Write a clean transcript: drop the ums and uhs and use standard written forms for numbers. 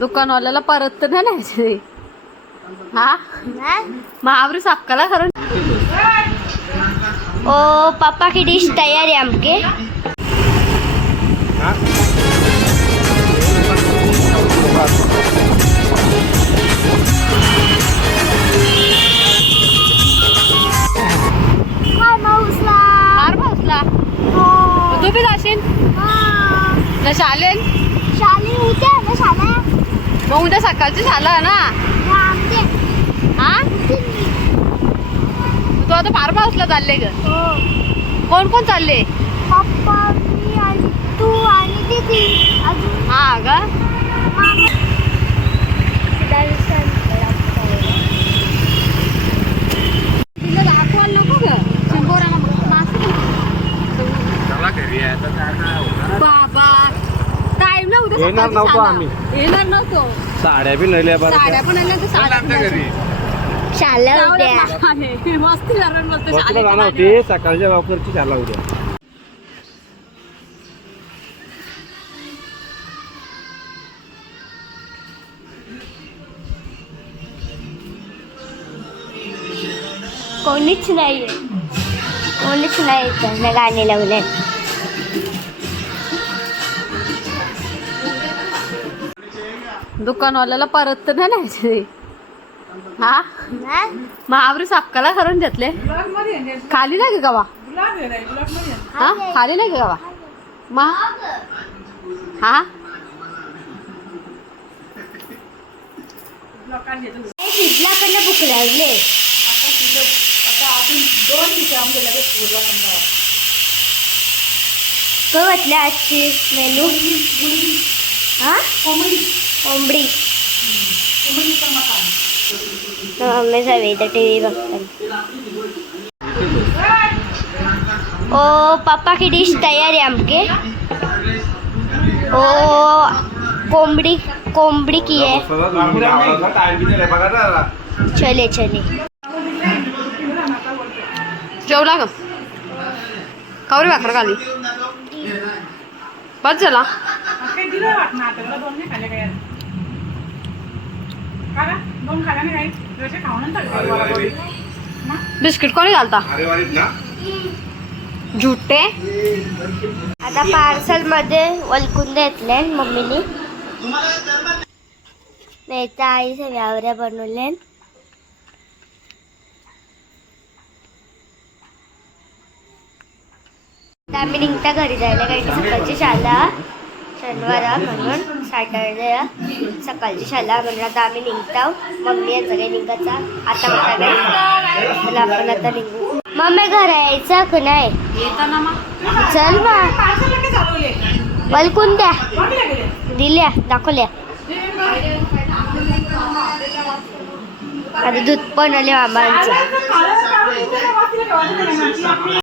दुकानवाल्याला परत तर नाही न्यायचे हा महावरी सापकाला करून ओ पापा की डिश तैयार है हमके फार भासला तू बी जाशील ना शालेन शाली उद्या ना शाला मग उद्या सकाळची शाळा आहे ना हा तू आता फार भासला चालले ग कोण कोण चालले पप्पा मी आणि तू आणि दीदी अजून हा ग तिला दाखवायला नको ग शंभराला बाबा टाइम ना उद्या येणार नव्हतो आम्ही येणार नव्हतो साड्या बी नेल्या साड्या पण आणल्या तर साड्या घरी शाला उद्या मस्त कारण मस्त वस्त्र जाणार होते सकाळच्या वापरची शाला उद्या कोणीच नाही तर गाणे लावले दुकानवाल्याला परत तर नाही न्यायचे हा महावरी सापकाला करून घेतले खाली नाही का गावा हा खाली नाही का गावा हा शिजलाकडनं भूक लागले काय वाटलं आजची मेनू हा कोंबडी मम्मी सगळी तर टी व्ही बघतात ओ पापा की डिश तैयार है हमके ओ कोंबड़ी की है चले जेवला ग कावरी भाकर खाली बस झाला बिस्किट कोणी घालता झुट्टे आता पार्सल मध्ये वलकुंद घेतले मम्मीने नाही तर आई सगळ्यावऱ्या बनवल्या आम्ही निघता घरी जायला कारण की सकाळची शाळा शनिवार म्हणून सॅटर्डे सकाळची शाळा म्हणून आता आम्ही निघता मम्मी यांचं काही निघायचा आता मला आपण आता निघू मम्मी घर यायचं का नाही चल वलकून द्या दिल्या दाखवल्या आता दूध पण आले मामांचं